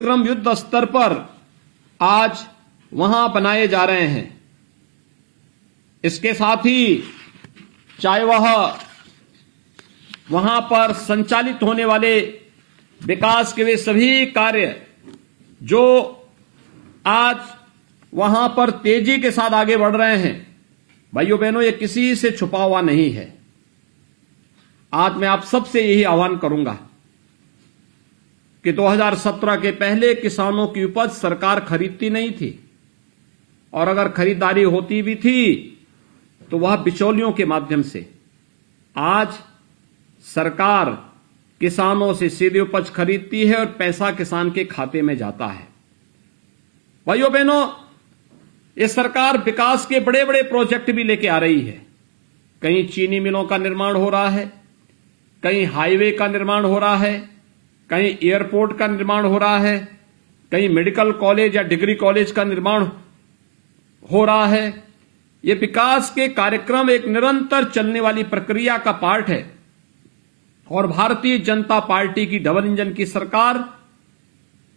कार्यक्रम युद्ध स्तर पर आज वहां बनाए जा रहे हैं। इसके साथ ही चाहे वह वहां पर संचालित होने वाले विकास के वे सभी कार्य जो आज वहां पर तेजी के साथ आगे बढ़ रहे हैं, भाइयों बहनों, ये किसी से छुपा हुआ नहीं है। आज मैं आप सबसे यही आह्वान करूंगा कि 2017 के पहले किसानों की उपज सरकार खरीदती नहीं थी, और अगर खरीदारी होती भी थी तो वह बिचौलियों के माध्यम से। आज सरकार किसानों से सीधे उपज खरीदती है और पैसा किसान के खाते में जाता है। भाइयों बहनों, ये सरकार विकास के बड़े बड़े प्रोजेक्ट भी लेके आ रही है। कहीं चीनी मिलों का निर्माण हो रहा है, कहीं हाईवे का निर्माण हो रहा है, कहीं एयरपोर्ट का निर्माण हो रहा है, कहीं मेडिकल कॉलेज या डिग्री कॉलेज का निर्माण हो रहा है। ये विकास के कार्यक्रम एक निरंतर चलने वाली प्रक्रिया का पार्ट है, और भारतीय जनता पार्टी की डबल इंजन की सरकार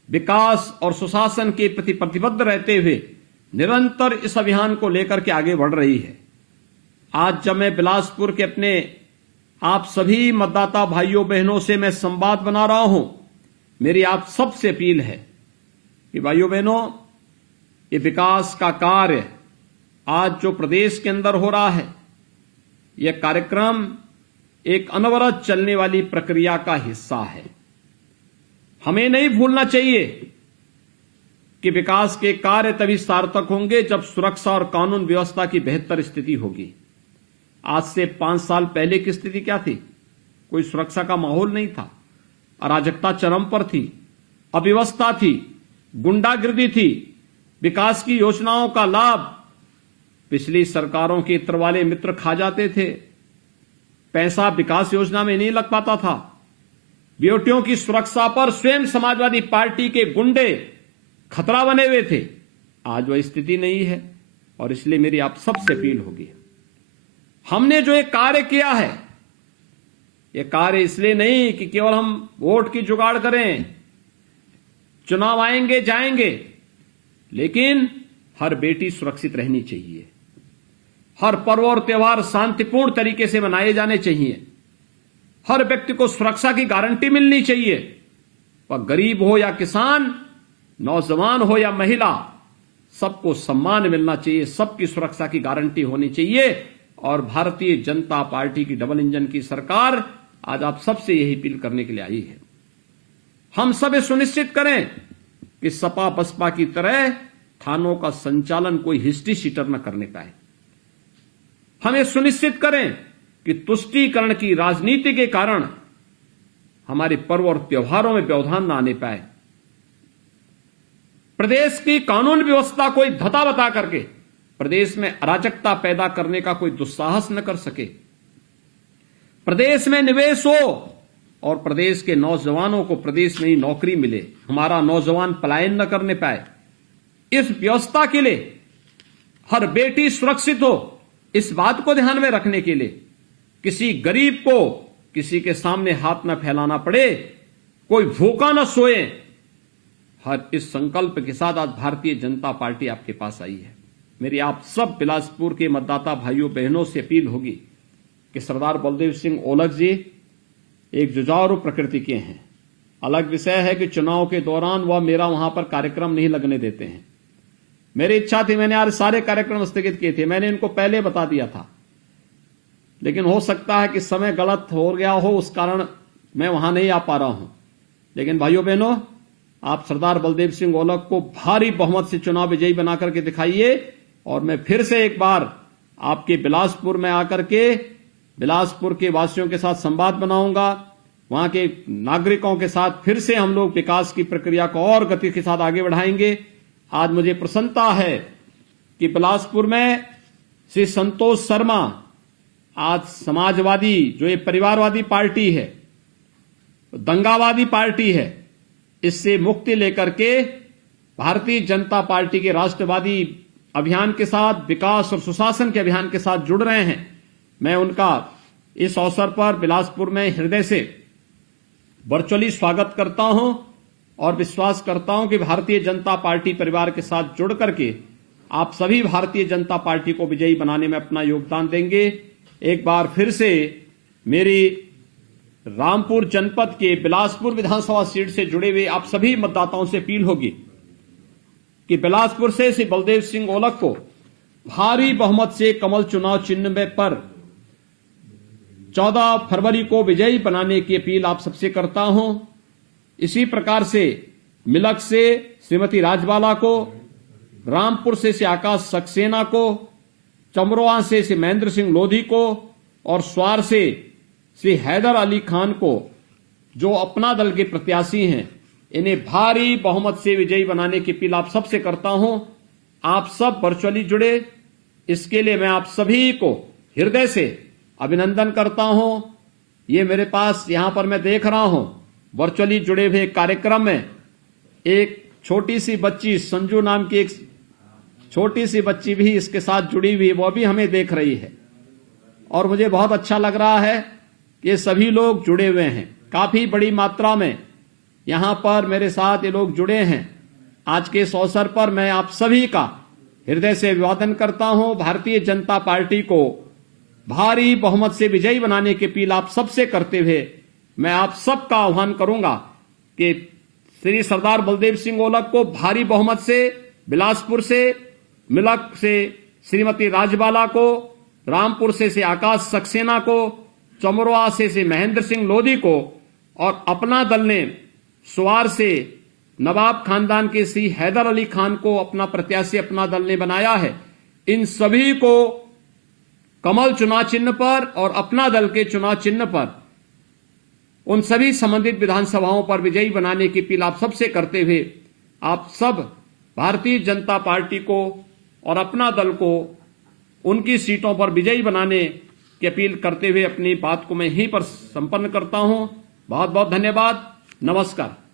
विकास और सुशासन के प्रति प्रतिबद्ध रहते हुए निरंतर इस अभियान को लेकर के आगे बढ़ रही है। आज जब मैं बिलासपुर के अपने आप सभी मतदाता भाइयों बहनों से मैं संवाद बना रहा हूं, मेरी आप सबसे अपील है कि भाइयों बहनों, ये विकास का कार्य आज जो प्रदेश के अंदर हो रहा है, यह कार्यक्रम एक अनवरत चलने वाली प्रक्रिया का हिस्सा है। हमें नहीं भूलना चाहिए कि विकास के कार्य तभी सार्थक होंगे जब सुरक्षा और कानून व्यवस्था की बेहतर स्थिति होगी। आज से 5 साल पहले की स्थिति क्या थी? कोई सुरक्षा का माहौल नहीं था, अराजकता चरम पर थी, अव्यवस्था थी, गुंडागिर्दी थी। विकास की योजनाओं का लाभ पिछली सरकारों के इत्र वाले मित्र खा जाते थे। पैसा विकास योजना में नहीं लग पाता था। बेटियों की सुरक्षा पर स्वयं समाजवादी पार्टी के गुंडे खतरा बने हुए थे। आज वह स्थिति नहीं है, और इसलिए मेरी आप सबसे अपील होगी, हमने जो एक कार्य किया है, यह कार्य इसलिए नहीं कि केवल हम वोट की जुगाड़ करें, चुनाव आएंगे जाएंगे, लेकिन हर बेटी सुरक्षित रहनी चाहिए, हर पर्व और त्यौहार शांतिपूर्ण तरीके से मनाए जाने चाहिए, हर व्यक्ति को सुरक्षा की गारंटी मिलनी चाहिए। वह गरीब हो या किसान, नौजवान हो या महिला, सबको सम्मान मिलना चाहिए, सबकी सुरक्षा की गारंटी होनी चाहिए। और भारतीय जनता पार्टी की डबल इंजन की सरकार आज आप सबसे यही अपील करने के लिए आई है। हम सब ये सुनिश्चित करें कि सपा बसपा की तरह थानों का संचालन कोई हिस्ट्री शीटर न करने पाए। हम ये सुनिश्चित करें कि तुष्टीकरण की राजनीति के कारण हमारे पर्व और त्योहारों में व्यवधान न आने पाए। प्रदेश की कानून व्यवस्था कोई धता बता करके प्रदेश में अराजकता पैदा करने का कोई दुस्साहस न कर सके। प्रदेश में निवेश हो और प्रदेश के नौजवानों को प्रदेश में ही नौकरी मिले, हमारा नौजवान पलायन न करने पाए। इस व्यवस्था के लिए हर बेटी सुरक्षित हो, इस बात को ध्यान में रखने के लिए किसी गरीब को किसी के सामने हाथ न फैलाना पड़े, कोई भूखा न सोए। हर इस संकल्प के साथ आज भारतीय जनता पार्टी आपके पास आई है। मेरी आप सब बिलासपुर के मतदाता भाइयों बहनों से अपील होगी कि सरदार बलदेव सिंह ओलख जी एक जुझारू प्रकृति के हैं। अलग विषय है कि चुनाव के दौरान वह मेरा वहां पर कार्यक्रम नहीं लगने देते हैं। मेरी इच्छा थी, मैंने आज सारे कार्यक्रम स्थगित किए थे, मैंने इनको पहले बता दिया था, लेकिन हो सकता है कि समय गलत हो गया हो, उस कारण मैं वहां नहीं आ पा रहा हूं। लेकिन भाइयों बहनों, आप सरदार बलदेव सिंह ओलख को भारी बहुमत से चुनाव विजयी बनाकर के दिखाइए, और मैं फिर से एक बार आपके बिलासपुर में आकर के बिलासपुर के वासियों के साथ संवाद बनाऊंगा। वहां के नागरिकों के साथ फिर से हम लोग विकास की प्रक्रिया को और गति के साथ आगे बढ़ाएंगे। आज मुझे प्रसन्नता है कि बिलासपुर में श्री संतोष शर्मा आज समाजवादी, जो ये परिवारवादी पार्टी है, दंगावादी पार्टी है, इससे मुक्ति लेकर के भारतीय जनता पार्टी के राष्ट्रवादी अभियान के साथ, विकास और सुशासन के अभियान के साथ जुड़ रहे हैं। मैं उनका इस अवसर पर बिलासपुर में हृदय से वर्चुअली स्वागत करता हूं और विश्वास करता हूं कि भारतीय जनता पार्टी परिवार के साथ जुड़ करके आप सभी भारतीय जनता पार्टी को विजयी बनाने में अपना योगदान देंगे। एक बार फिर से मेरी रामपुर जनपद के बिलासपुर विधानसभा सीट से जुड़े हुए आप सभी मतदाताओं से अपील होगी कि बिलासपुर से श्री बलदेव सिंह ओलख को भारी बहुमत से कमल चुनाव चिन्ह में पर 14 फरवरी को विजयी बनाने की अपील आप सबसे करता हूं। इसी प्रकार से मिलक से श्रीमती राजबाला को, रामपुर से श्री आकाश सक्सेना को, चमरोआ से श्री महेंद्र सिंह लोधी को और स्वार से श्री हैदर अली खान को, जो अपना दल के प्रत्याशी हैं, इन्हें भारी बहुमत से विजयी बनाने की अपील आप सबसे करता हूं। आप सब वर्चुअली जुड़े, इसके लिए मैं आप सभी को हृदय से अभिनंदन करता हूं। ये मेरे पास यहां पर मैं देख रहा हूं वर्चुअली जुड़े हुए कार्यक्रम में एक छोटी सी बच्ची, संजू नाम की एक छोटी सी बच्ची भी इसके साथ जुड़ी हुई, वो भी हमें देख रही है और मुझे बहुत अच्छा लग रहा है कि ये सभी लोग जुड़े हुए हैं। काफी बड़ी मात्रा में यहां पर मेरे साथ ये लोग जुड़े हैं। आज के इस अवसर पर मैं आप सभी का हृदय से अभिवादन करता हूं। भारतीय जनता पार्टी को भारी बहुमत से विजयी बनाने की अपील आप सबसे करते हुए मैं आप सबका आह्वान करूंगा कि श्री सरदार बलदेव सिंह ओलख को भारी बहुमत से, बिलासपुर से मिलक से श्रीमती राजबाला को, रामपुर से श्री आकाश सक्सेना को, चमरोआ से श्री महेंद्र सिंह लोधी को और अपना दल ने स्वार से नवाब खानदान के श्री हैदर अली खान को अपना प्रत्याशी अपना दल ने बनाया है। इन सभी को कमल चुनाव चिन्ह पर और अपना दल के चुनाव चिन्ह पर उन सभी संबंधित विधानसभाओं पर विजयी बनाने की अपील आप सबसे करते हुए आप सब भारतीय जनता पार्टी को और अपना दल को उनकी सीटों पर विजयी बनाने की अपील करते हुए अपनी बात को मैं यहीं पर संपन्न करता हूं। बहुत बहुत धन्यवाद। नमस्कार।